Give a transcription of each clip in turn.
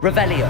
Revelio.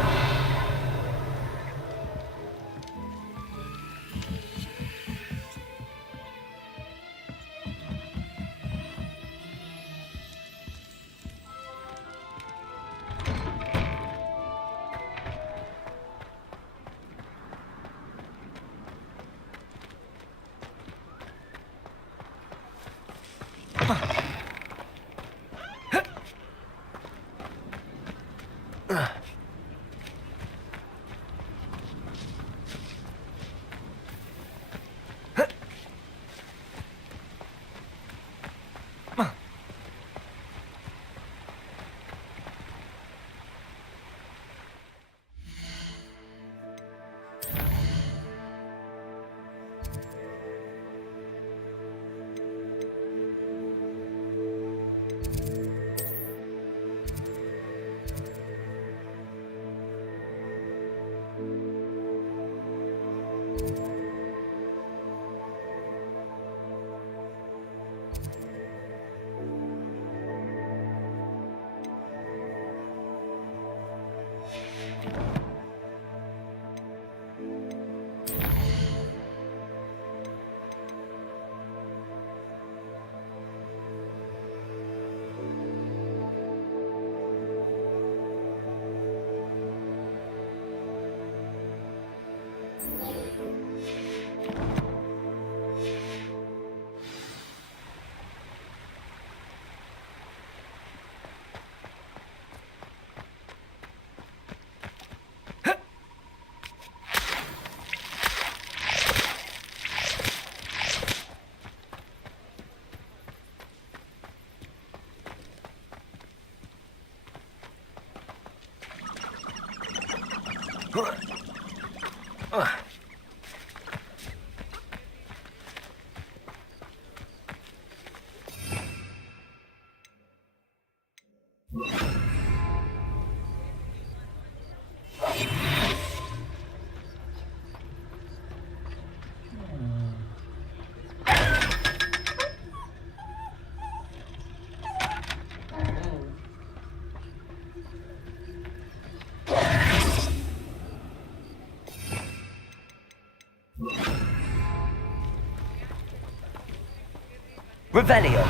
Revelio.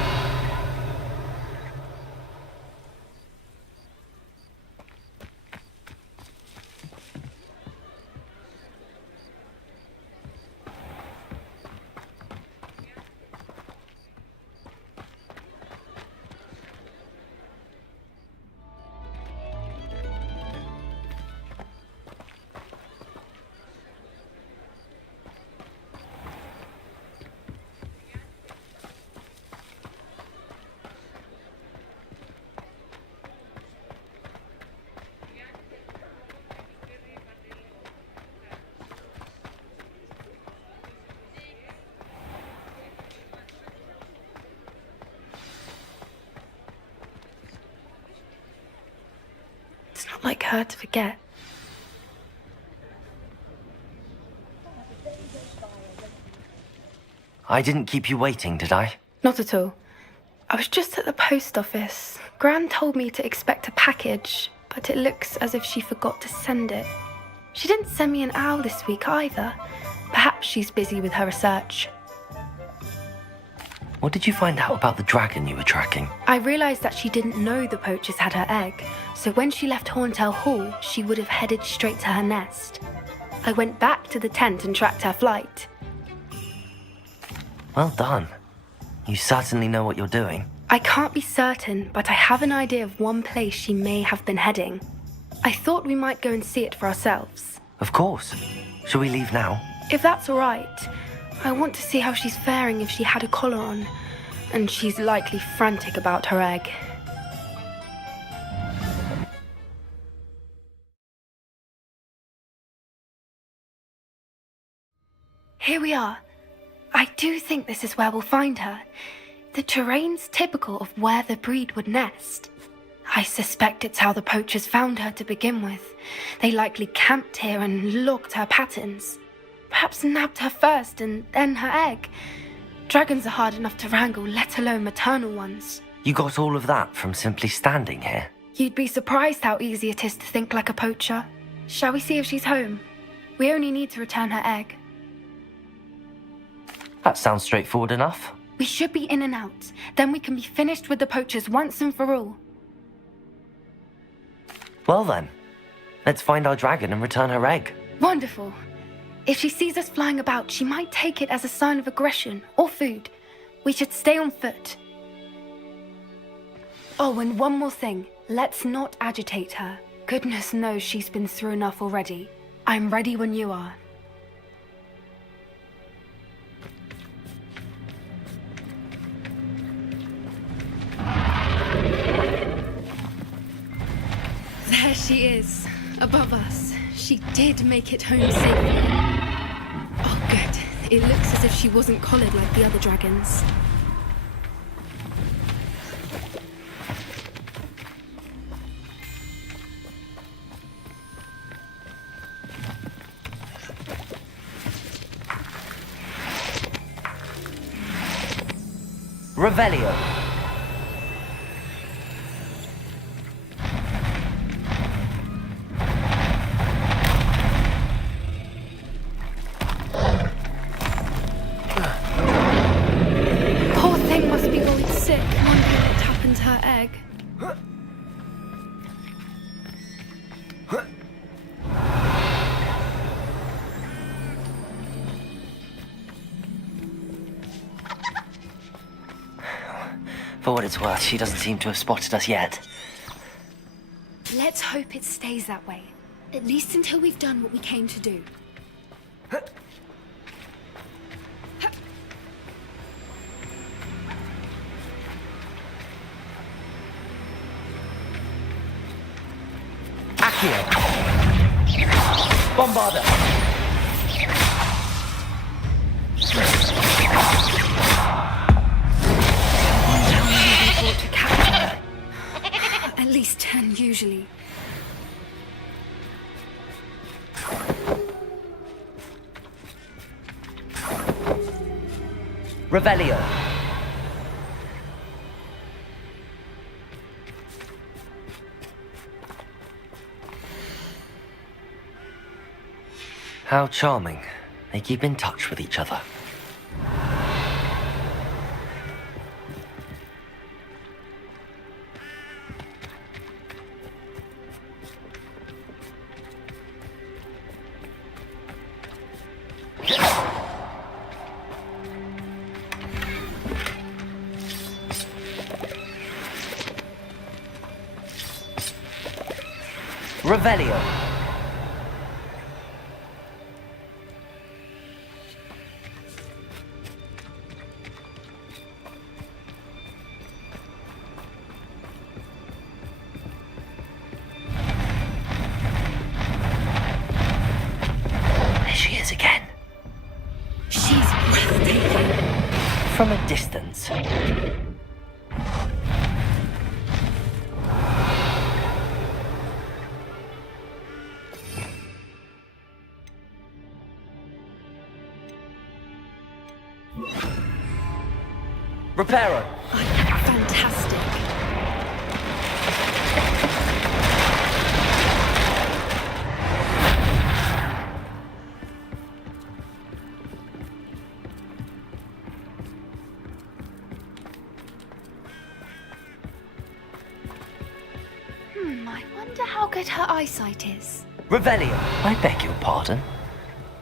It's not like her to forget. I didn't keep you waiting, did I? Not at all. I was just at the post office. Gran told me to expect a package, but it looks as if she forgot to send it. She didn't send me an owl this week either. Perhaps she's busy with her research. What did you find out about the dragon you were tracking? I realised that she didn't know the poachers had her egg, so when she left Horntail Hall, she would have headed straight to her nest. I went back to the tent and tracked her flight. Well done. You certainly know what you're doing. I can't be certain, but I have an idea of one place she may have been heading. I thought we might go and see it for ourselves. Of course. Shall we leave now? If that's all right. I want to see how she's faring if she had a collar on, and she's likely frantic about her egg. Here we are. I do think this is where we'll find her. The terrain's typical of where the breed would nest. I suspect it's how the poachers found her to begin with. They likely camped here and logged her patterns. Perhaps nabbed her first and then her egg. Dragons are hard enough to wrangle, let alone maternal ones. You got all of that from simply standing here? You'd be surprised how easy it is to think like a poacher. Shall we see if she's home? We only need to return her egg. That sounds straightforward enough. We should be in and out. Then we can be finished with the poachers once and for all. Well then, let's find our dragon and return her egg. Wonderful. If she sees us flying about, she might take it as a sign of aggression or food. We should stay on foot. Oh, and one more thing. Let's not agitate her. Goodness knows she's been through enough already. I'm ready when you are. There she is, above us. She did make it home safely. Oh, good. It looks as if she wasn't collared like the other dragons. Revelio. Poor thing must be worried sick, wondering what happened to her egg. For what it's worth, she doesn't seem to have spotted us yet. Let's hope it stays that way. At least until we've done what we came to do. Accio! Bombarda! To capture her. At least 10 usually. Revelio. How charming. They keep in touch with each other. Revelio. There she is again. She's breathtaking. From a distance. Reparo. Fantastic. I wonder how good her eyesight is. Revelio. I beg your pardon.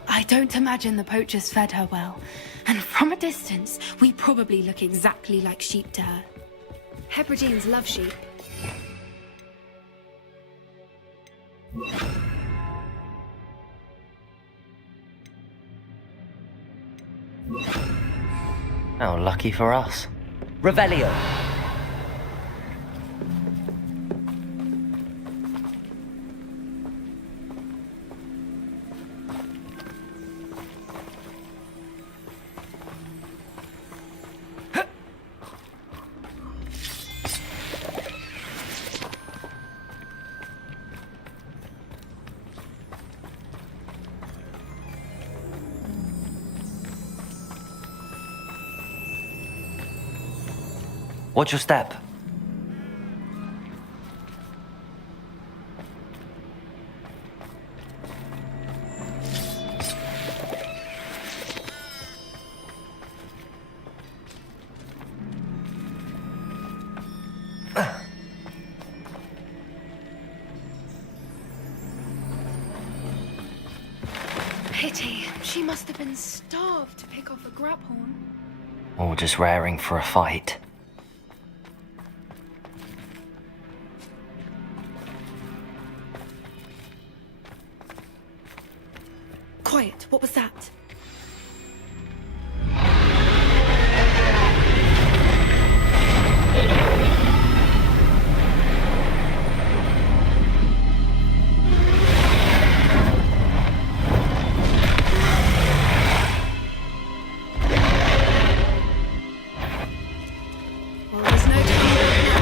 I don't imagine the poachers fed her well. And from a distance, we probably look exactly like sheep to her. Hebrideans love sheep. How lucky for us. Revelio. Watch your step. pity. She must have been starved to pick off a grubhorn. Or just raring for a fight. Quiet, what was that? Well, there's no time now.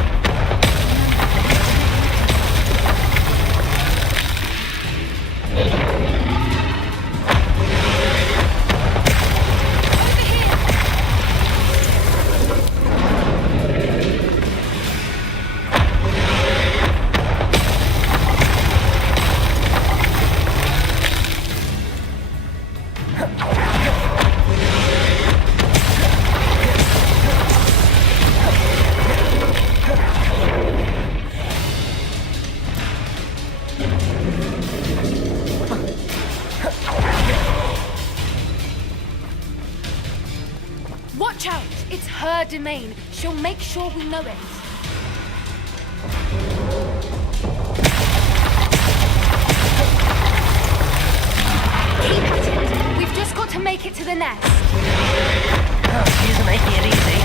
Watch out! It's her domain. She'll make sure we know it. Keep at it. We've just got to make it to the nest. Oh, she isn't making it easy.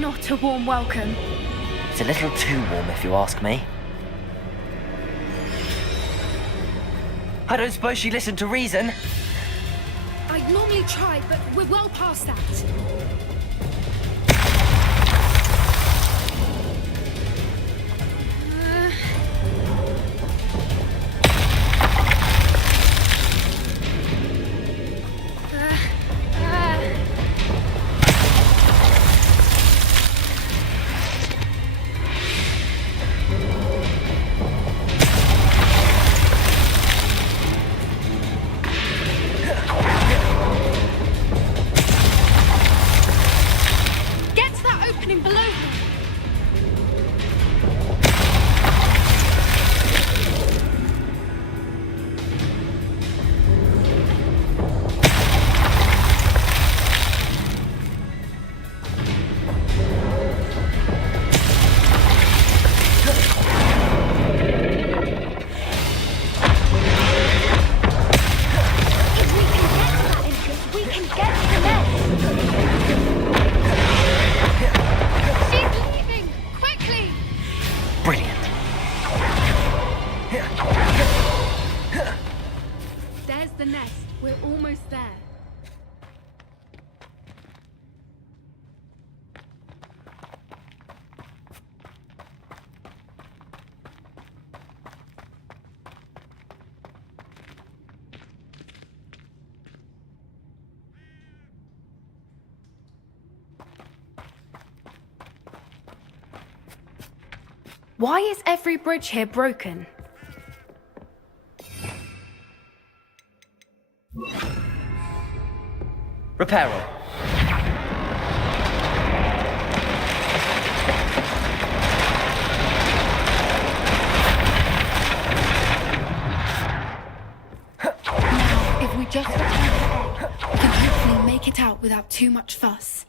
Not a warm welcome. It's a little too warm, if you ask me. I don't suppose she listened to reason. I'd normally try, but we're well past that. Get to that opening below him. If we can get to that entrance, we can get to the nest. She's leaving! Quickly! Brilliant. There's the nest. We're almost there. Why is every bridge here broken? Reparo. Now, if we just return to the egg, we can hopefully make it out without too much fuss.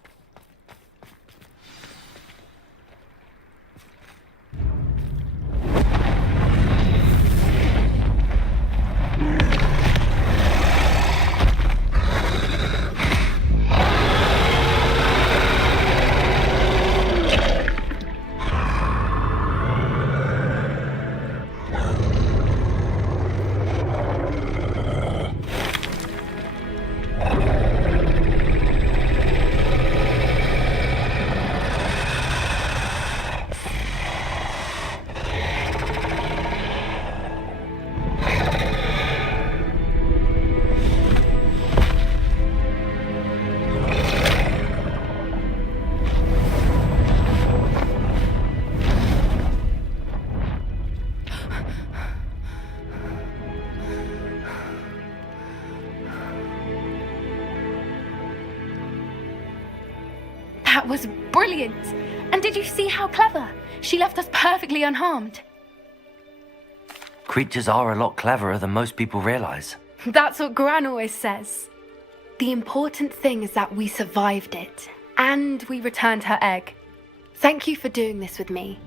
was brilliant. And did you see how clever? She left us perfectly unharmed. Creatures are a lot cleverer than most people realize. That's what Gran always says. The important thing is that we survived it, and we returned her egg. Thank you for doing this with me.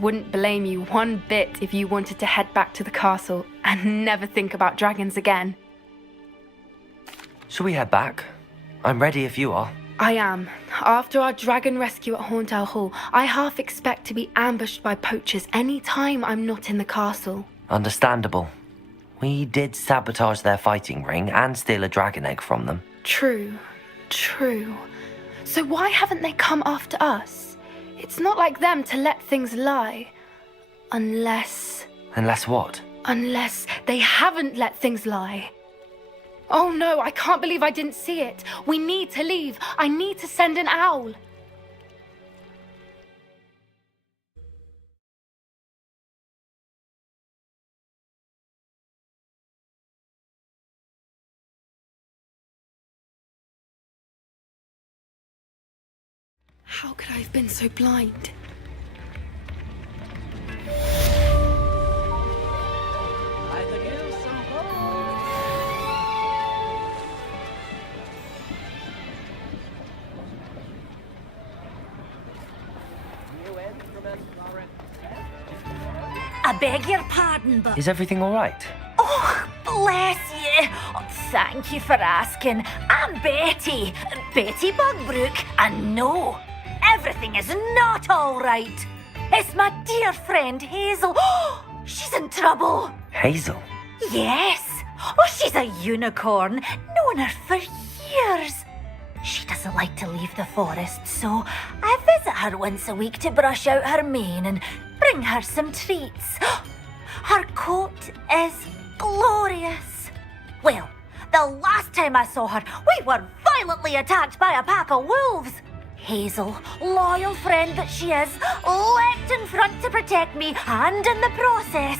Wouldn't blame you one bit if you wanted to head back to the castle and never think about dragons again. Shall we head back? I'm ready if you are. I am. After our dragon rescue at Hauntel Hall, I half expect to be ambushed by poachers any time I'm not in the castle. Understandable. We did sabotage their fighting ring and steal a dragon egg from them. True. So why haven't they come after us? It's not like them to let things lie. Unless what? Unless they haven't let things lie. Oh no, I can't believe I didn't see it. We need to leave. I need to send an owl. How could I have been so blind? I beg your pardon, but... Is everything all right? Oh, bless you. Oh, thank you for asking. I'm Betty. Betty Bugbrook. And no, everything is not all right. It's my dear friend Hazel. Oh, she's in trouble. Hazel? Yes. Oh, she's a unicorn. Known her for years. She doesn't like to leave the forest, so I visit her once a week to brush out her mane and bring her some treats. Her coat is glorious. Well, the last time I saw her, we were violently attacked by a pack of wolves. Hazel, loyal friend that she is, leapt in front to protect me, and in the process,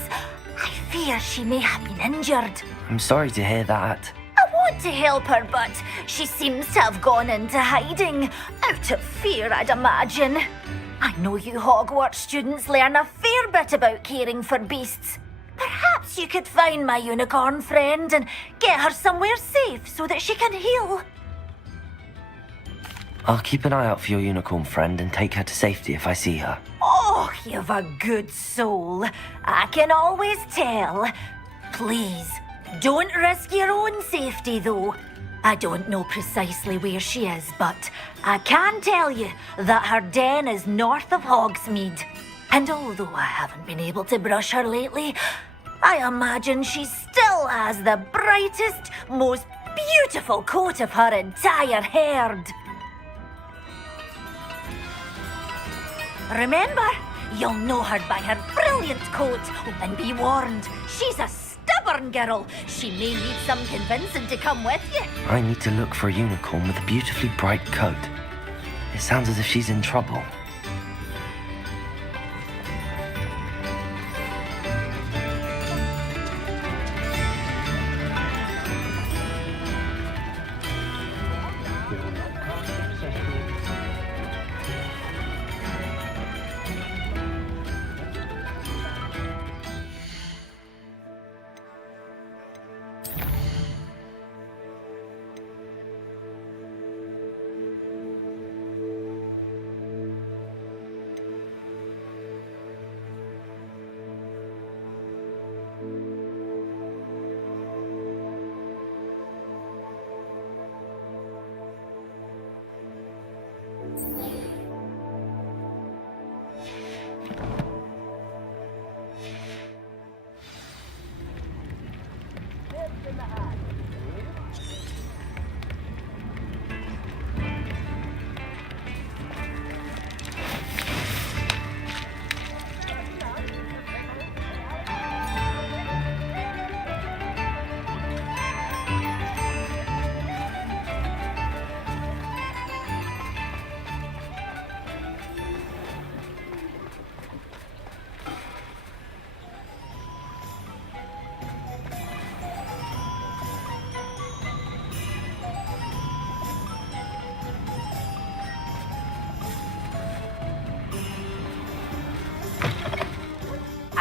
I fear she may have been injured. I'm sorry to hear that. I want to help her, but she seems to have gone into hiding. Out of fear, I'd imagine. I know you Hogwarts students learn a fair bit about caring for beasts. Perhaps you could find my unicorn friend and get her somewhere safe so that she can heal. I'll keep an eye out for your unicorn friend and take her to safety if I see her. Oh, you've a good soul. I can always tell. Please, don't risk your own safety, though. I don't know precisely where she is, but I can tell you that her den is north of Hogsmeade. And although I haven't been able to brush her lately, I imagine she still has the brightest, most beautiful coat of her entire herd. Remember, you'll know her by her brilliant coat, and be warned, she's a stubborn girl. She may need some convincing to come with you. I need to look for a unicorn with a beautifully bright coat. It sounds as if she's in trouble.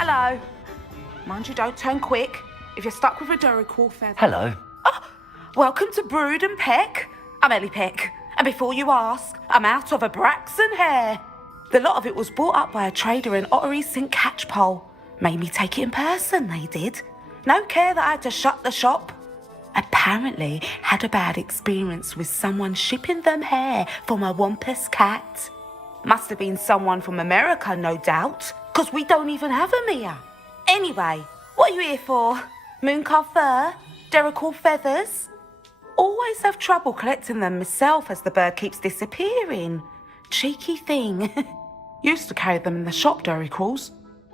Hello. Mind you don't turn quick. If you're stuck with a Duracle feather... Hello. Welcome to Brood and Peck. I'm Ellie Peck. And before you ask, I'm out of a Braxton hair. The lot of it was bought up by a trader in Ottery St. Catchpole. Made me take it in person, they did. No care that I had to shut the shop. Apparently had a bad experience with someone shipping them hair from a Wampus cat. Must have been someone from America, no doubt, because we don't even have them here. Anyway, what are you here for? Mooncar fur? Duracle feathers? Always have trouble collecting them myself as the bird keeps disappearing. Cheeky thing. Used to carry them in the shop, Duracles.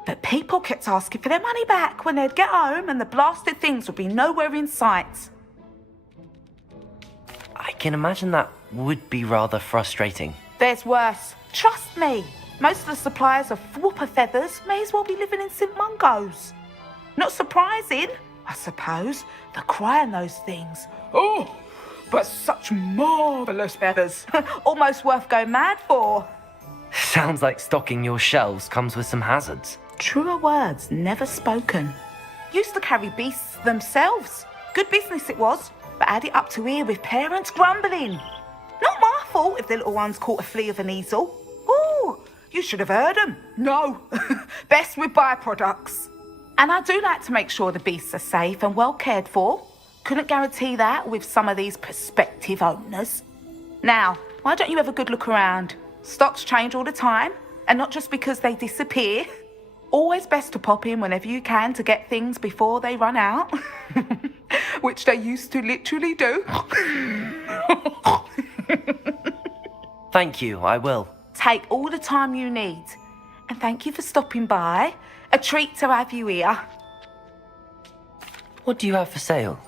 But people kept asking for their money back when they'd get home and the blasted things would be nowhere in sight. I can imagine that would be rather frustrating. There's worse. Trust me. Most of the suppliers of whooper feathers may as well be living in St. Mungo's. Not surprising, I suppose, the cry on those things. Oh, but such marvellous feathers. Almost worth going mad for. Sounds like stocking your shelves comes with some hazards. Truer words never spoken. Used to carry beasts themselves. Good business it was, but add it up to here with parents grumbling. Not my fault if the little ones caught a flea of an easel. Ooh, you should have heard them. No, best with byproducts. And I do like to make sure the beasts are safe and well cared for. Couldn't guarantee that with some of these prospective owners. Now, why don't you have a good look around? Stocks change all the time, and not just because they disappear. Always best to pop in whenever you can to get things before they run out. Which they used to literally do. Thank you, I will. Take all the time you need. And thank you for stopping by. A treat to have you here. What do you have for sale?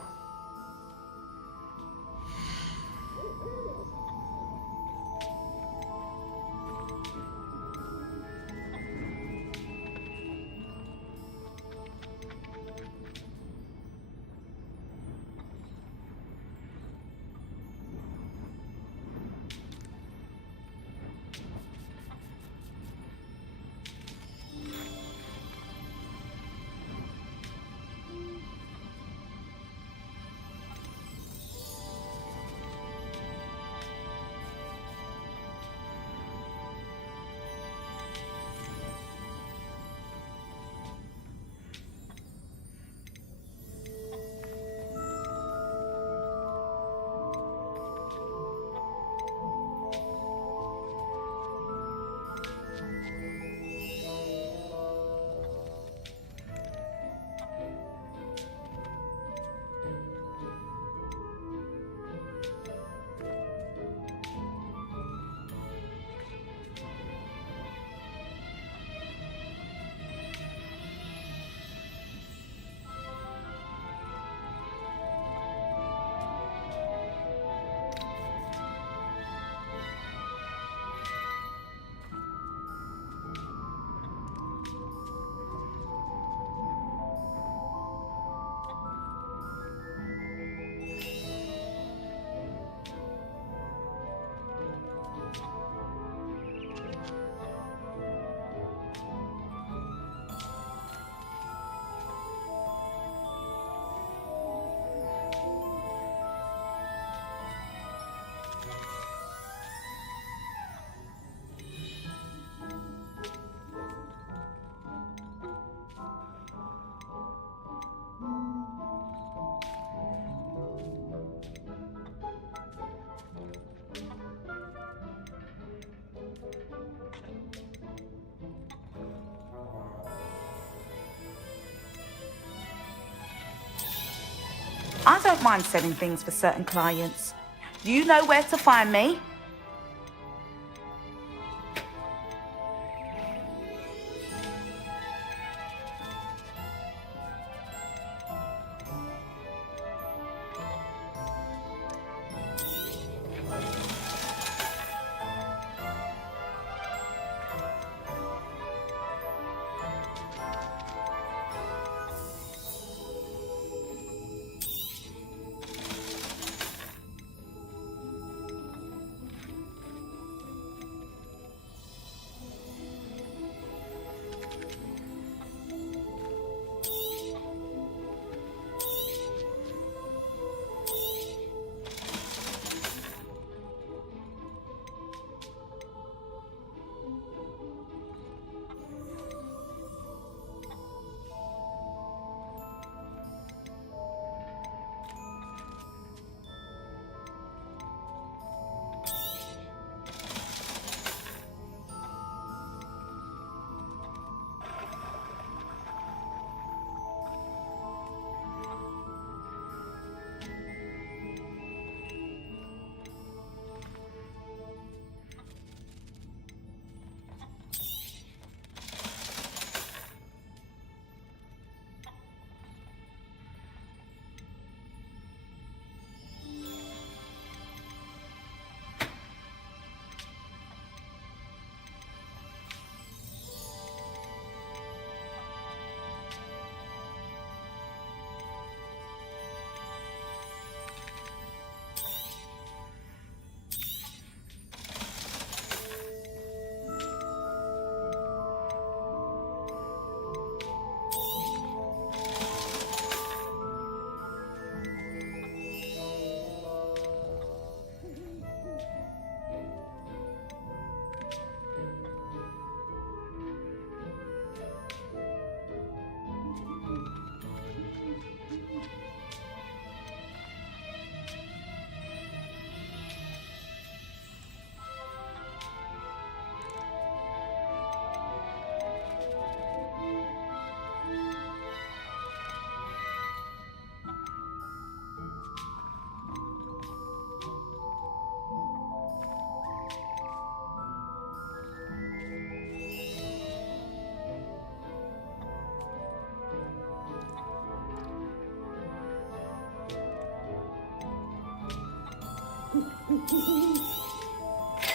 I don't mind selling things for certain clients. You know where to find me.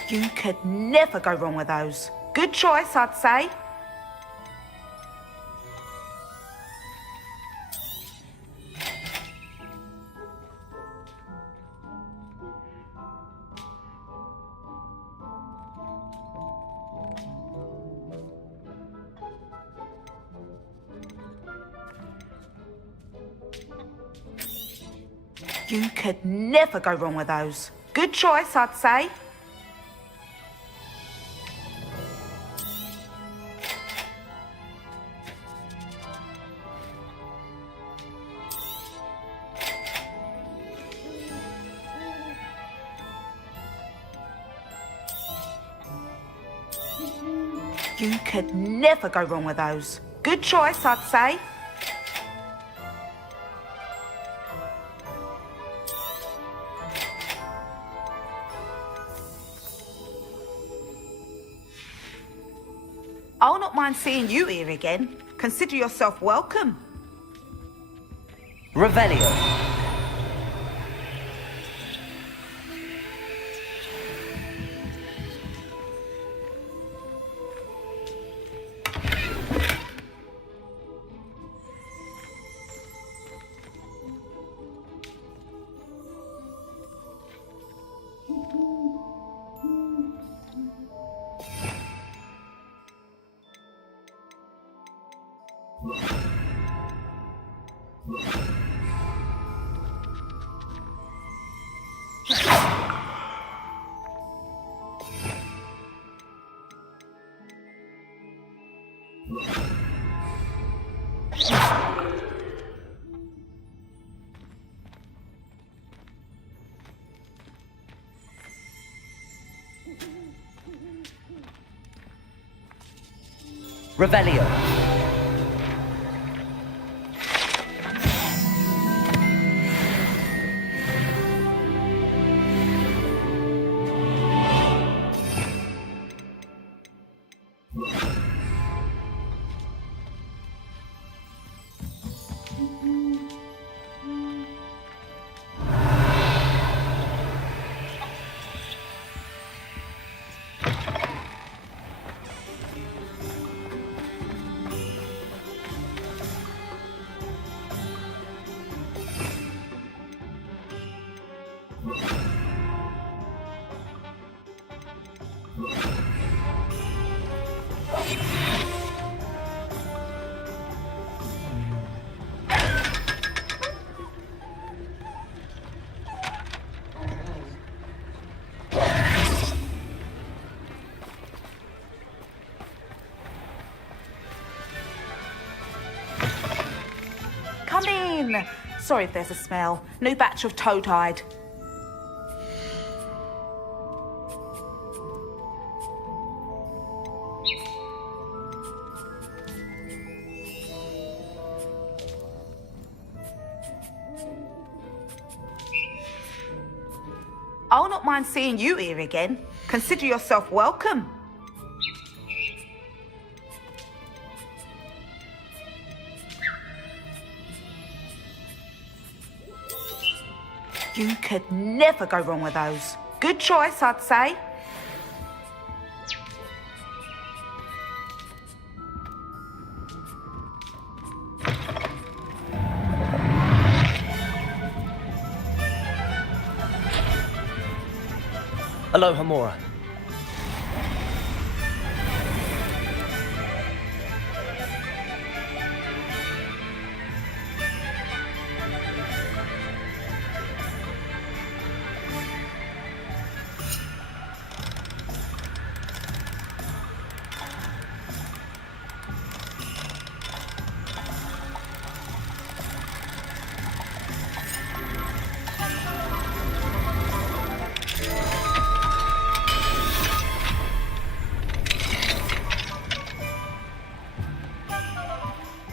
You could never go wrong with those. Good choice, I'd say. You could never go wrong with those. Good choice, I'd say. You could never go wrong with those. Good choice, I'd say. I'll not mind seeing you here again. Consider yourself welcome. Revelio. Revelio. Come in. Sorry if there's a smell. New batch of toad-hide. I'll not mind seeing you here again. Consider yourself welcome. You could never go wrong with those. Good choice, I'd say. Aloha Mora.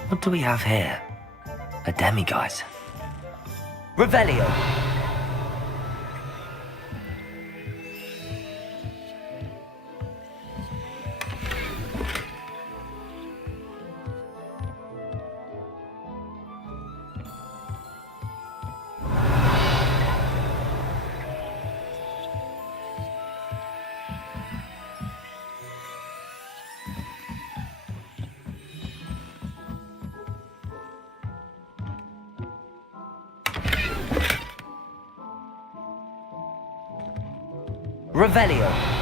What do we have here? A demiguise. Revelio. Revelio.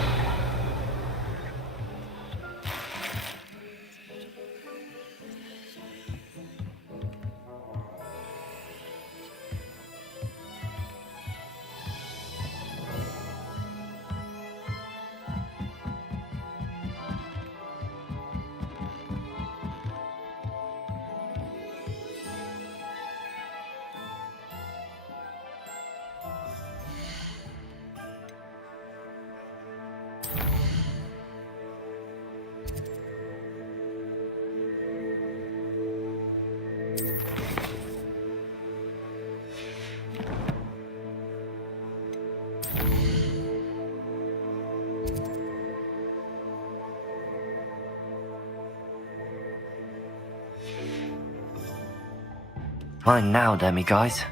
Mine now, Demi guys.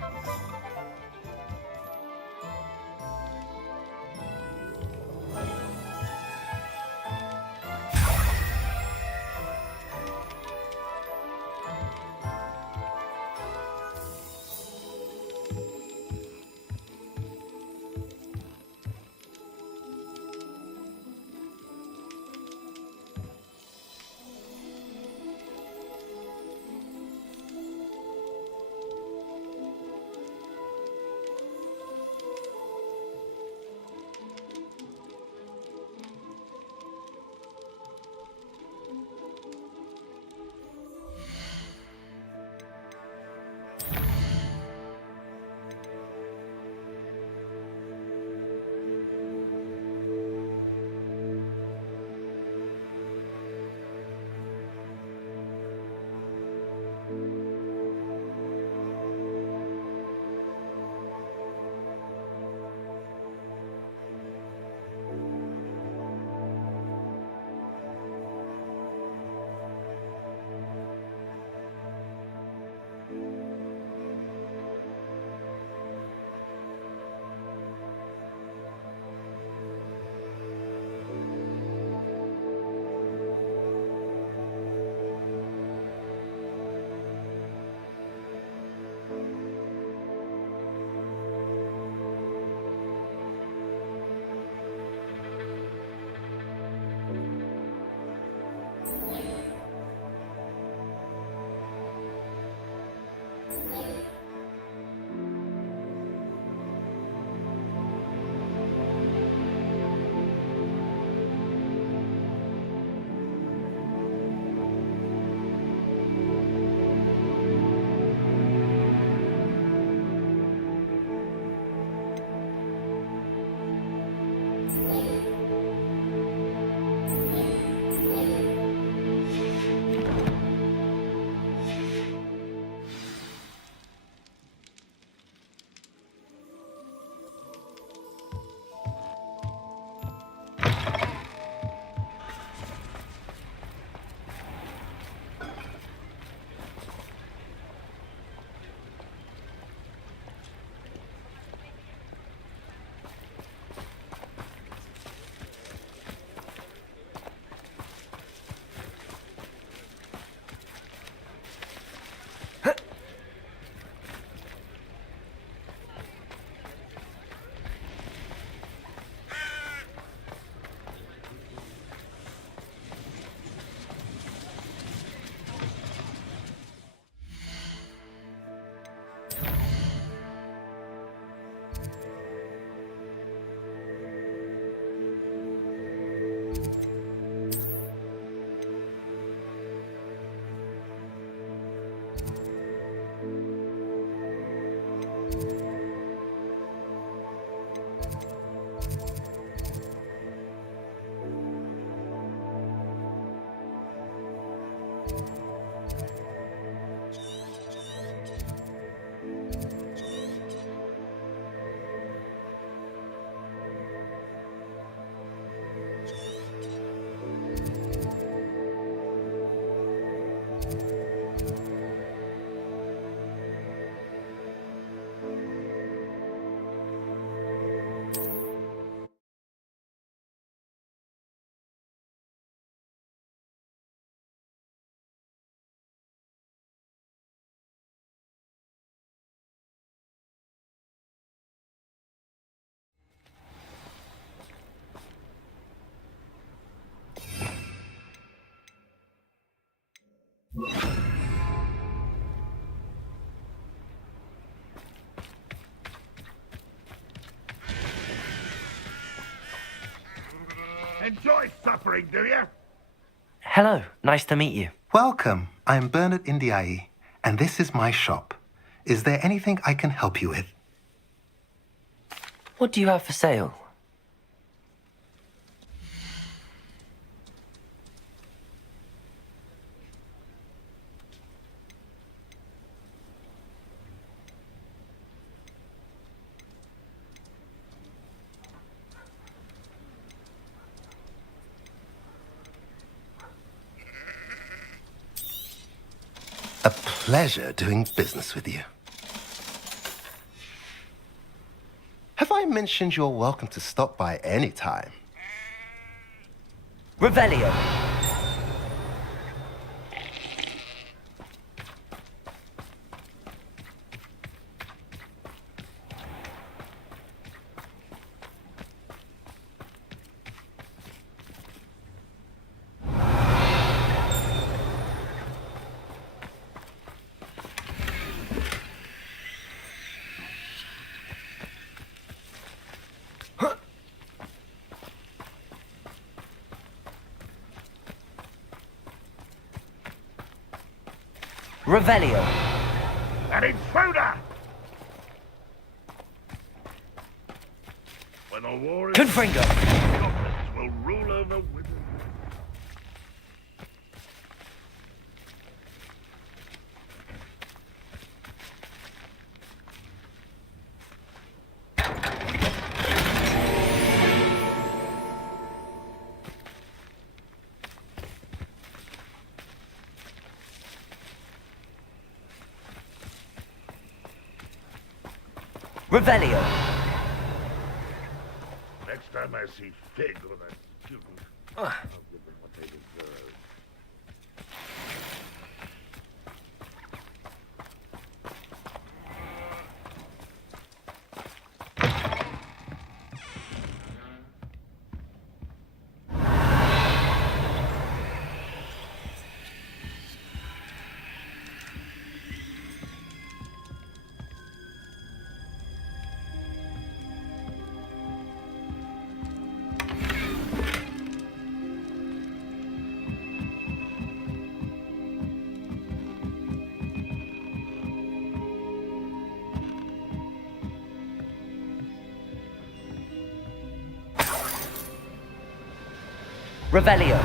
Enjoy suffering, do you? Hello, nice to meet you. Welcome. I'm Bernard Indiai, and this is my shop. Is there anything I can help you with? What do you have for sale? A pleasure doing business with you. Have I mentioned you're welcome to stop by any time? Revelio. Revelio. An intruder! When the war is Confringo. goblins will rule over wizards. Revelio. Next time I see Fig or that student, I'll give them what they deserve. Revelio.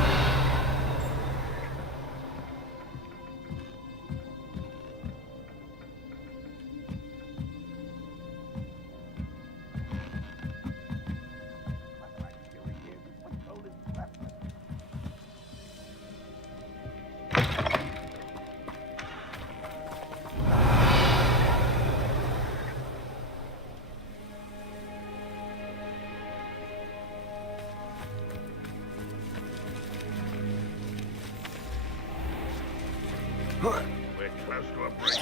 We're close to a break.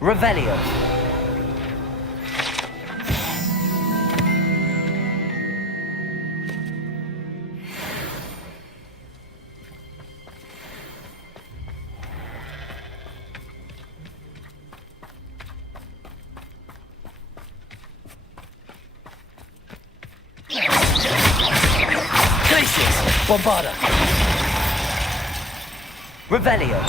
Revelio. Glacius. Bombarda. Revelio.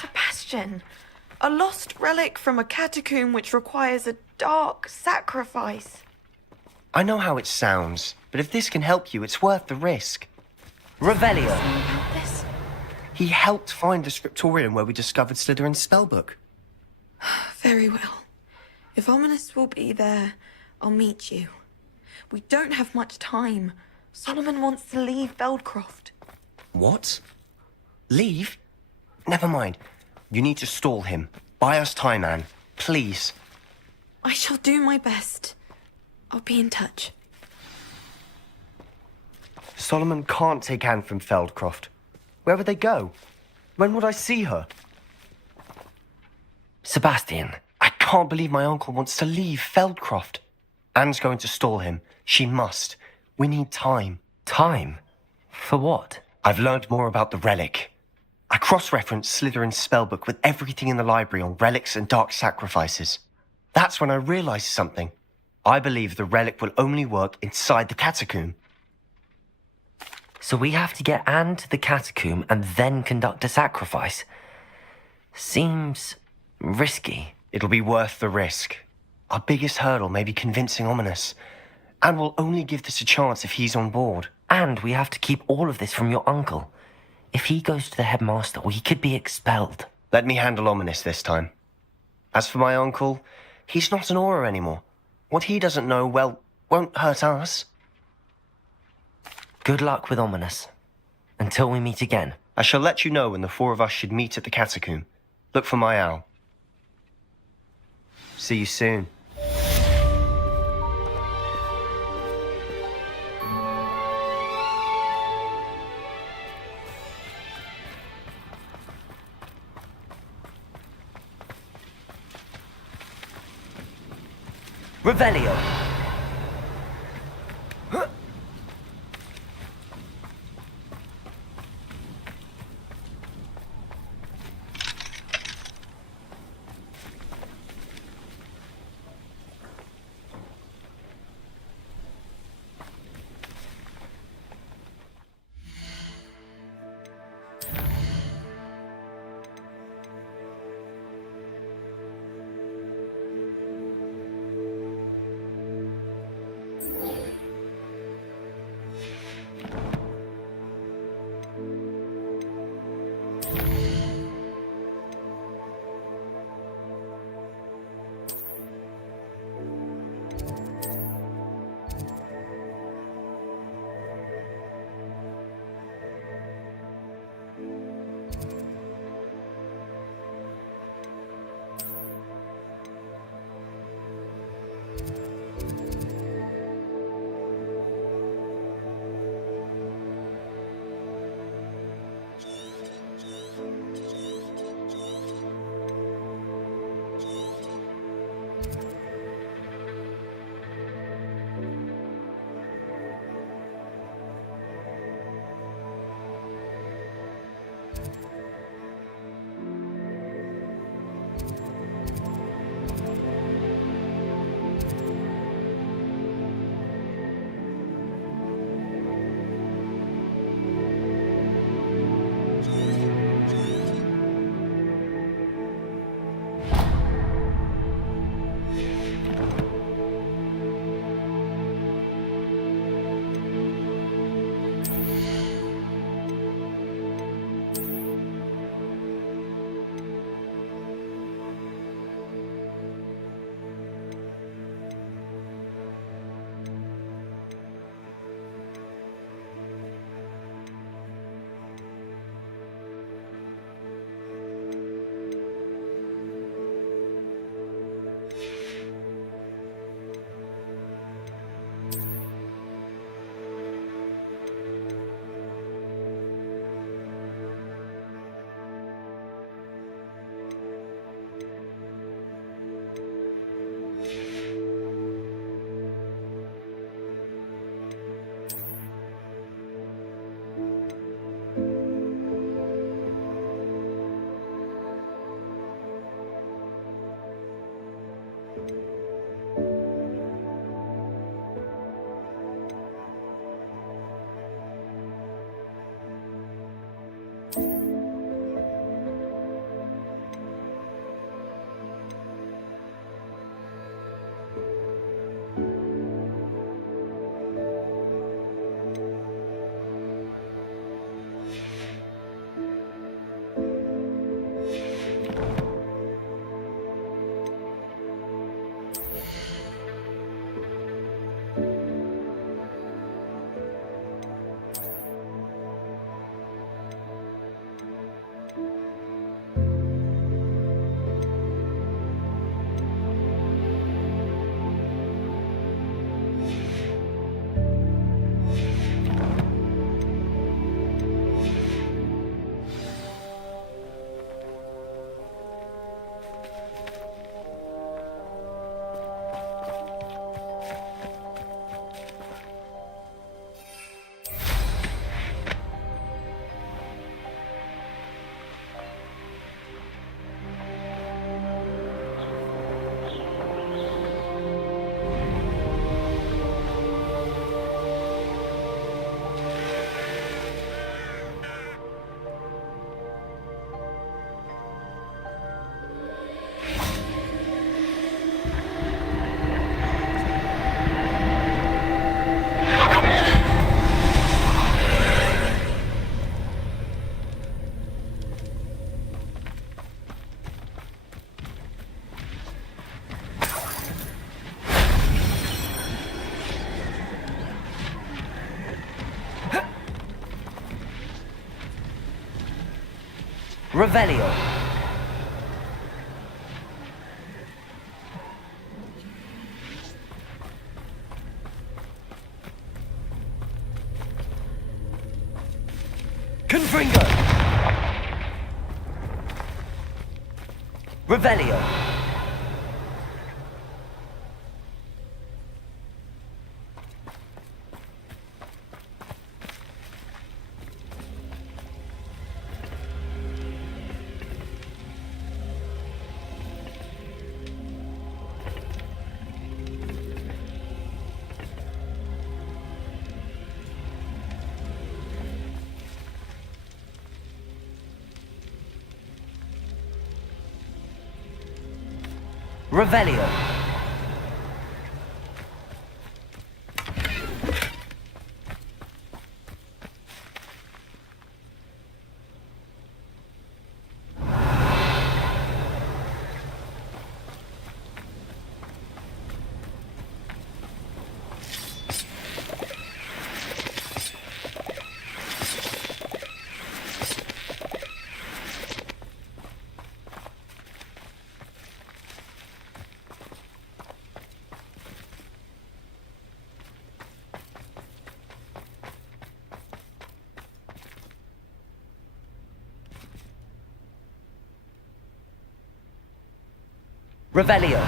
Sebastian, a lost relic from a catacomb which requires a dark sacrifice. I know how it sounds, but if this can help you, it's worth the risk. Revelio. this? He helped find the scriptorium where we discovered Slytherin's spellbook. Very well. If Ominous will be there, I'll meet you. We don't have much time. Solomon wants to leave Feldcroft. What? Leave? Never mind. You need to stall him. Buy us time, Anne. Please. I shall do my best. I'll be in touch. Solomon can't take Anne from Feldcroft. Where would they go? When would I see her? Sebastian, I can't believe my uncle wants to leave Feldcroft. Anne's going to stall him. She must. We need time. time? For what? I've learned more about the relic. I cross-referenced Slytherin's spellbook with everything in the library on relics and dark sacrifices. That's when I realized something. I believe the relic will only work inside the catacomb. So we have to get Anne to the catacomb and then conduct a sacrifice? Seems risky. It'll be worth the risk. Our biggest hurdle may be convincing Ominous. And we'll only give this a chance if he's on board. And we have to keep all of this from your uncle. If he goes to the headmaster, we could be expelled. Let me handle Ominous this time. As for my uncle, he's not an Auror anymore. What he doesn't know, well, won't hurt us. Good luck with Ominous. Until we meet again. I shall let you know when the four of us should meet at the catacomb. Look for my owl. See you soon. Revelio! Revelio. Confringo. Revelio. Revelio. Revelio.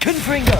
Confringo.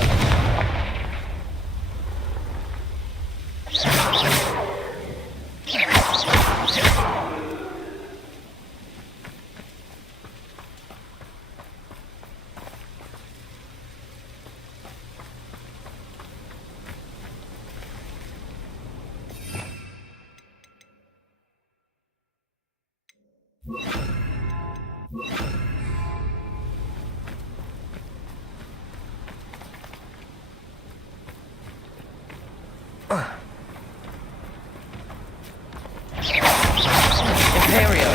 Imperio.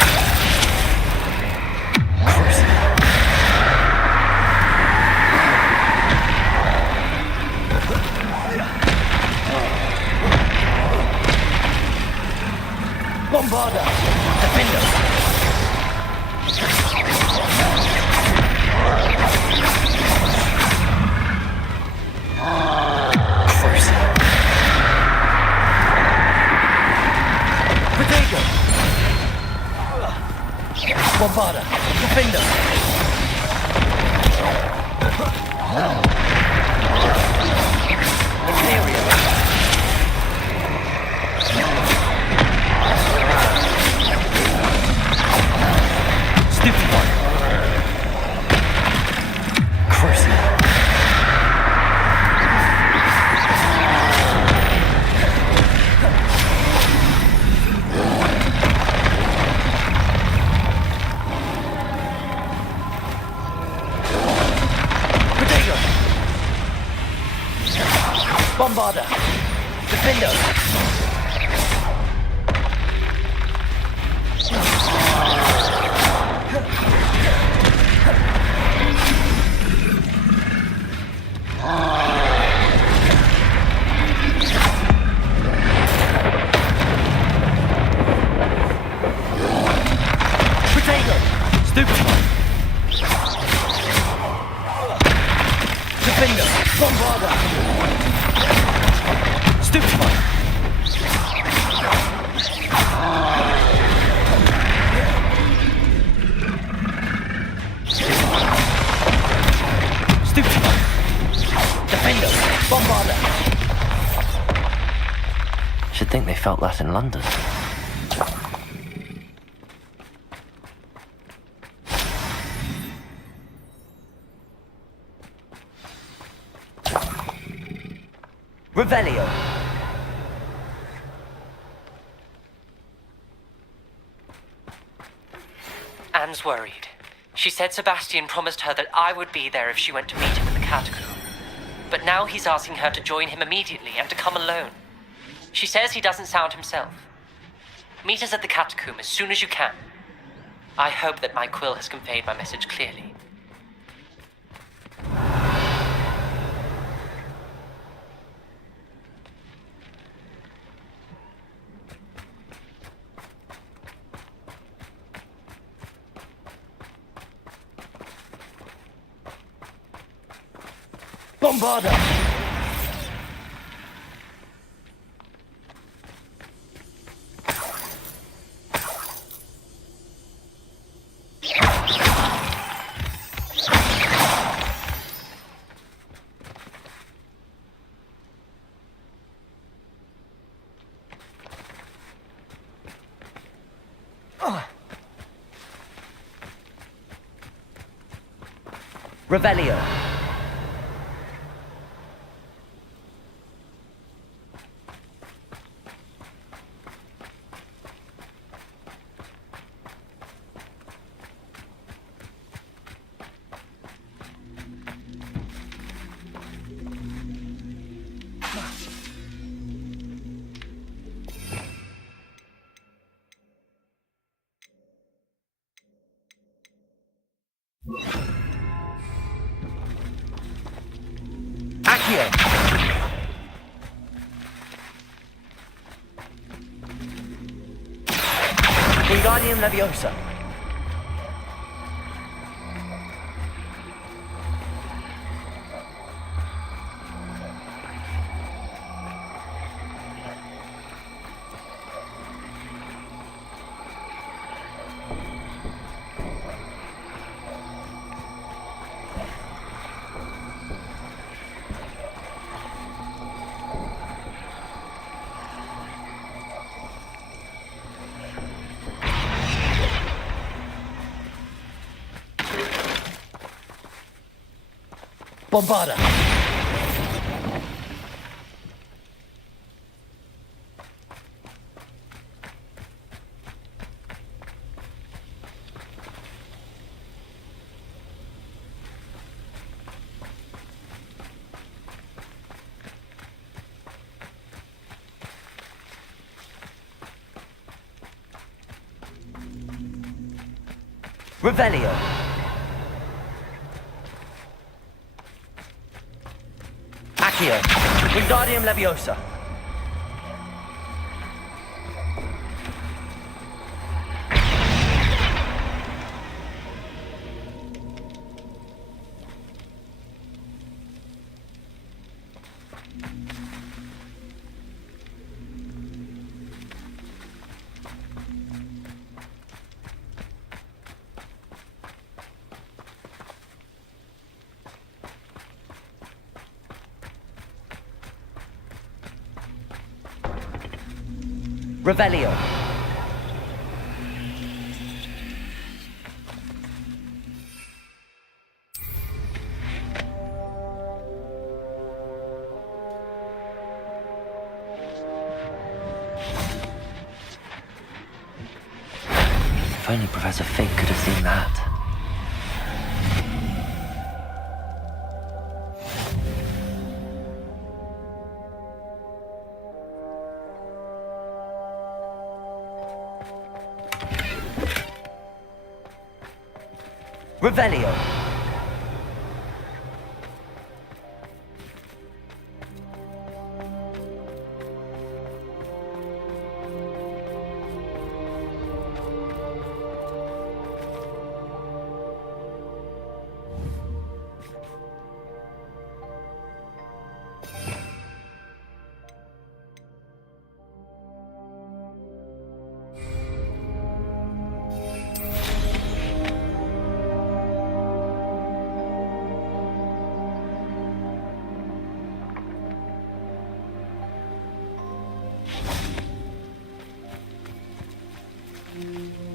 Bombarda. Defender. Bombarda. Defender. Imperio. Stupefy. Crucible. Bombarda. Defender. Potato. Stupefy. Defender. Bombarda. Stupefy. Stupefy. Defender. Bombarda. Should think they felt that in London. Revelio. Anne's worried. She said Sebastian promised her that I would be there if she went to meet him in the catacomb. But now he's asking her to join him immediately and to come alone. She says he doesn't sound himself. Meet us at the catacomb as soon as you can. I hope that my quill has conveyed my message clearly. Bombarda! Revelio. Accio! Wingardium Leviosa. Bombarda! Revelio. Accio. Wingardium Leviosa. Revelio. If only Professor Fig could have seen that. Revelio.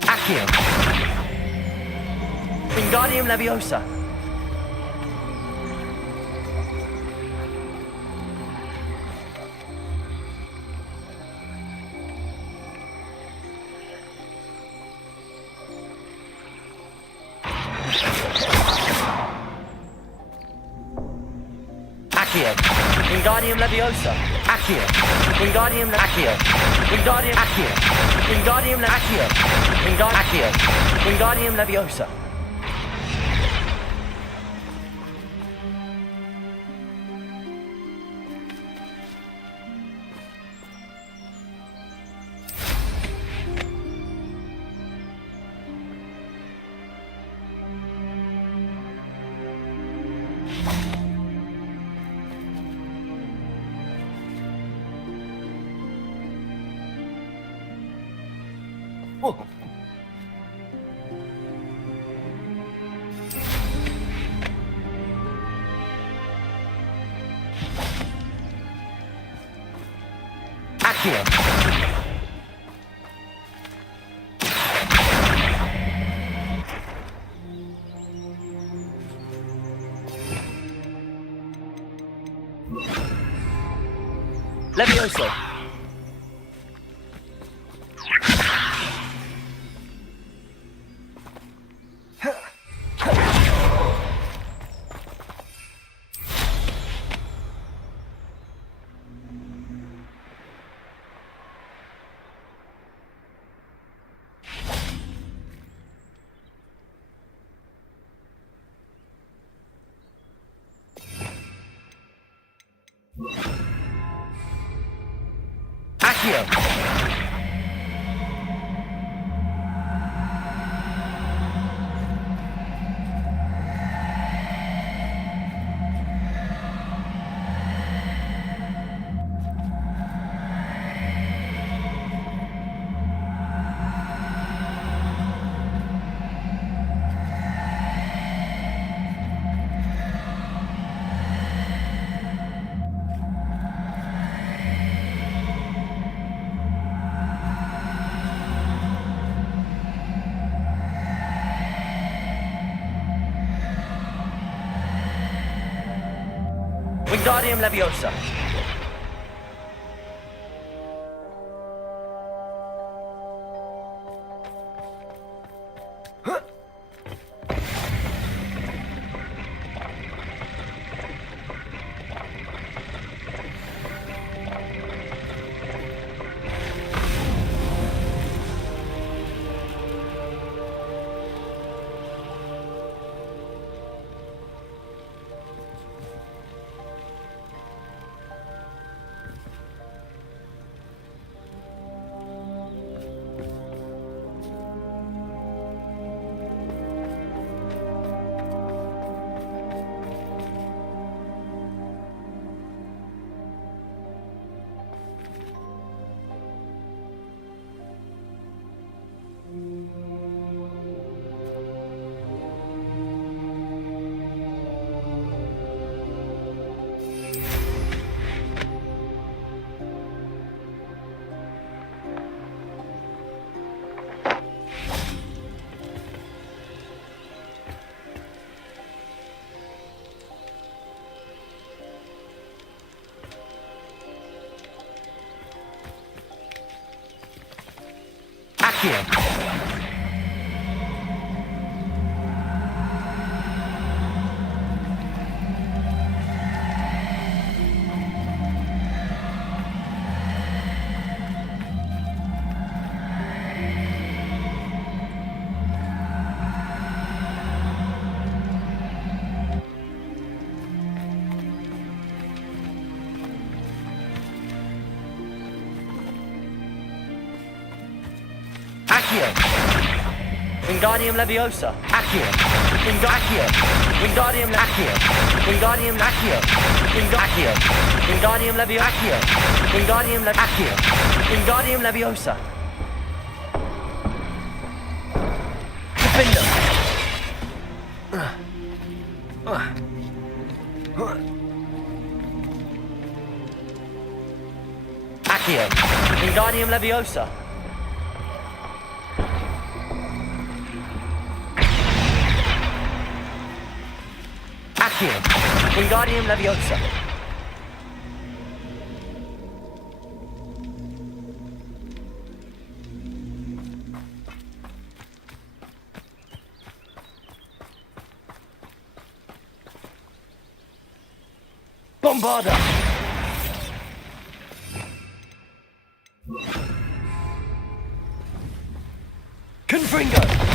Accio. Wingardium Leviosa. Accio. Wingardium Leviosa. Accio. Wingardium Accio. Wingardium Accio. Wingardium Accio. Accio. Wingardium Leviosa. Accio. Levioso. Accio. Wingardium Leviosa. Accio. Accio. Wingardium Leviosa. Accio. Accio. Wingardium Accio. Wingardium Accio. Accio. Wingardium Leviosa. Accio. Wingardium Accio. Wingardium Leviosa. Defender. Accio. Wingardium Leviosa. Accio. Wingardium Leviosa. Bombarda. Confringo!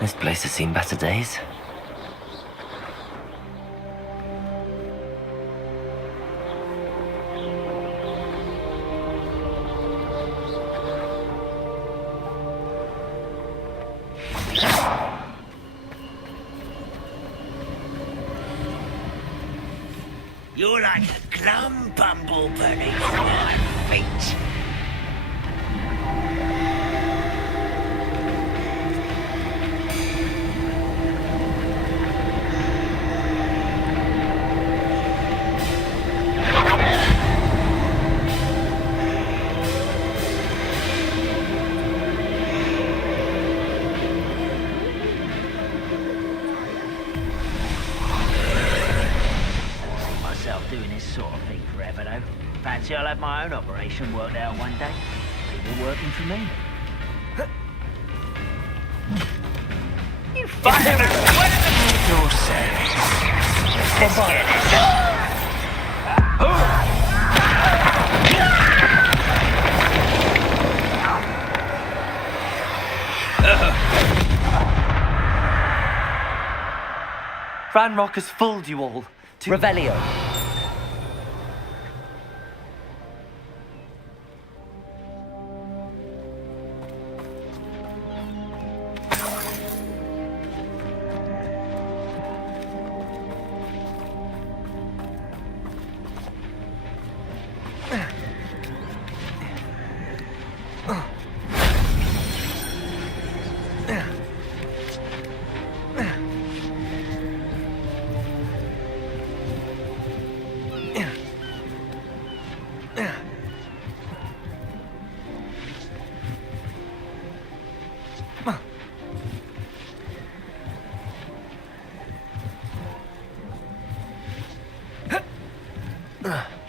This place has seen better days. You're like a glum bumble beneath my feet. Doing this sort of thing forever, though. Fancy I'll have my own operation worked out one day. People working for me. You fucking Let's get it. Ranrock has fooled you all. Revelio. Ugh.